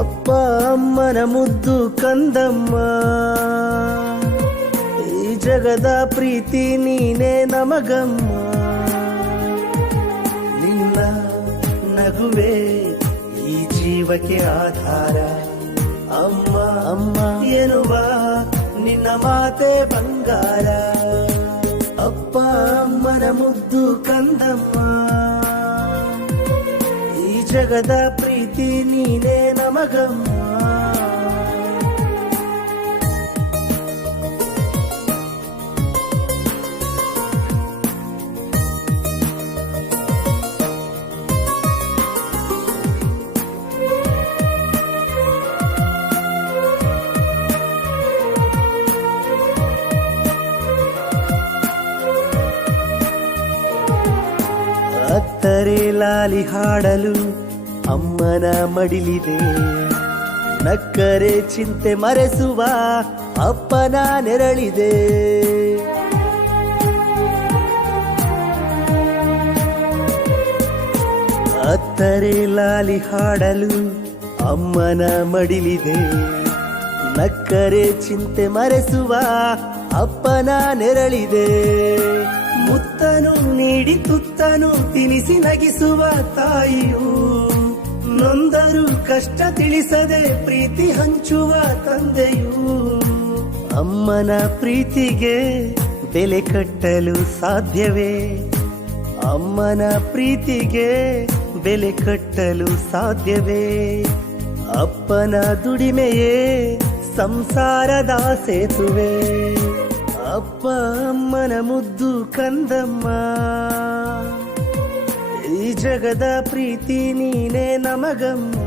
ಅಪ್ಪ ಅಮ್ಮನ ಮುದ್ದು ಕಂದಮ್ಮ, ಈ ಜಗದ ಪ್ರೀತಿ ನೀನೇ ನಮಗಮ್ಮ. ನಿನ್ನ ನಗುವೆ ಈ ಜೀವಕ್ಕೆ ಆಧಾರ. ಅಮ್ಮ ಅಮ್ಮ ಎನ್ನುವ ನಿನ್ನ ಮಾತೆ ಬಂಗಾರ. ಅಪ್ಪ ಅಮ್ಮನ ಮುದ್ದು ಕಂದಮ್ಮ, ಈ ಜಗದ ಪ್ರೀತಿ ನೀನೇ ನಮಗಮ್ಮ. ಅತ್ತರೆ ಲಾಲಿ ಹಾಡಲು ಅಮ್ಮನ ಮಡಿಲಿದೆ, ನಕ್ಕರೆ ಚಿಂತೆ ಮರೆಸುವ ಅಪ್ಪನ ನೆರಳಿದೆ. ಅತ್ತರೆ ಲಾಲಿ ಹಾಡಲು ಅಮ್ಮನ ಮಡಿಲಿದೆ, ನಕ್ಕರೆ ಚಿಂತೆ ಮರೆಸುವ ಅಪ್ಪನ ನೆರಳಿದೆ. ಮುತ್ತನು ನೀಡಿ ತುತ್ತನು ತಿನಿಸಿ ನಗಿಸುವ ತಾಯಿಯು, ನೊಂದರು ಕಷ್ಟ ತಿಳಿಸದೆ ಪ್ರೀತಿ ಹಂಚುವ ತಂದೆಯು. ಅಮ್ಮನ ಪ್ರೀತಿಗೆ ಬೆಲೆ ಕಟ್ಟಲು ಸಾಧ್ಯವೇ? ಅಮ್ಮನ ಪ್ರೀತಿಗೆ ಬೆಲೆ ಕಟ್ಟಲು ಸಾಧ್ಯವೇ? ಅಪ್ಪನ ದುಡಿಮೆಯೇ ಸಂಸಾರದ ಸೇತುವೆ. ಅಪ್ಪ ಅಮ್ಮನ ಮುದ್ದು ಕಂದಮ್ಮ, ಈ ಜಗದ ಪ್ರೀತಿ ನೀನೇ ನಮಗಮ್ಮ.